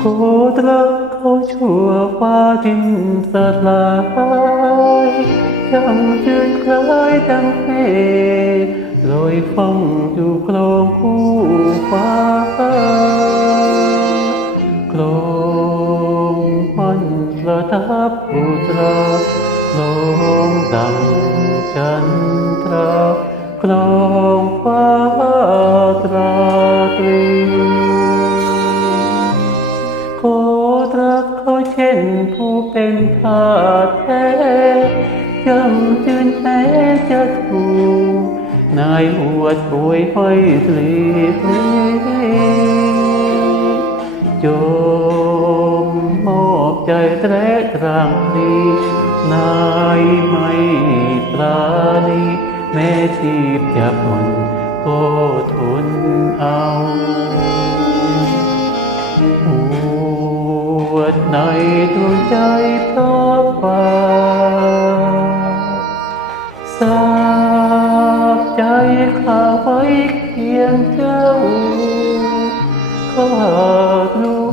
โกตรักเขาชั่วฟ้าดินสลายยังยืนคล้ายดังเพลอยฟ้องอยู่กลองคู่ฟ้า กลงมันประทับอุตราลงดังจันทรากลองฟ้าตรา ผู้เป็นทาแท้ยังยืนแม้จะถูกนายหัวช่วยห้อยตรีเพลจมมอบใจแตรกรางดีนายไม่ปราณีแม่ชีพจะทนก็ทนเอาปวดในดว ทราบใจข้าไว้เคียงเจ้าข้ารู้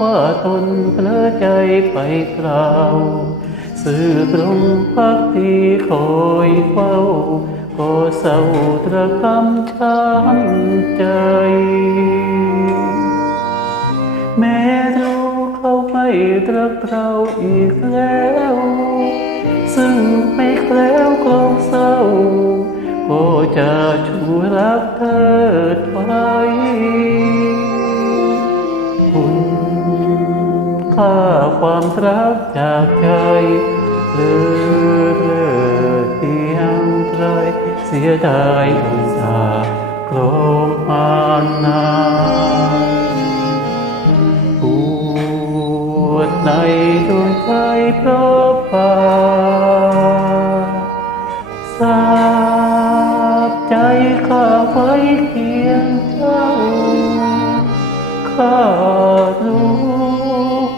ว่าตนเพลอใจไปกล่าสื่อตรงพักที่คอยเฝ้า ก็เศร้าตระกำช้ำใจ แม้รู้เขาไม่รักเราอีกแล้ว แล้วกลองเศร้าก็จะชูรักเธอไว้คุณค่าความรักจากใจเลือเลือเพียงไรเสียดายอุตส่าห์กลมมานานปวดในดวงใจเพราะ ข้าไว้เคียงเจ้า ข้ารู้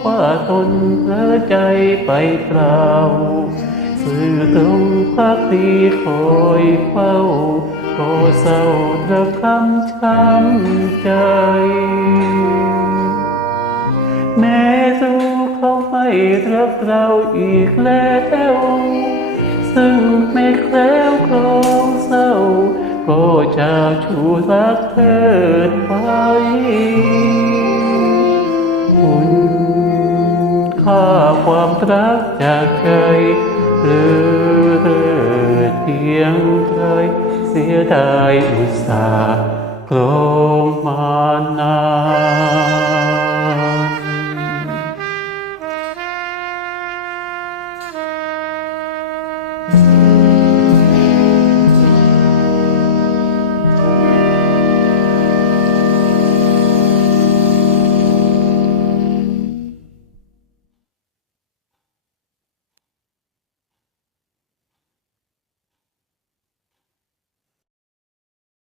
ว่าตนเพลอใจไปเปล่าสื่อตรงพักดีคอยเฝ้าก็เศร้าตระคำช้ำใจ แม้รู้เขาไม่รักเราอีกแล้ว ซึ่งไม่แคล้วคลอ ก็จะชูรักเถิดไปคุณค่าความรักจากใจเหลือเพียงไรเสียดายอุตส่าห์โกลมมานานเ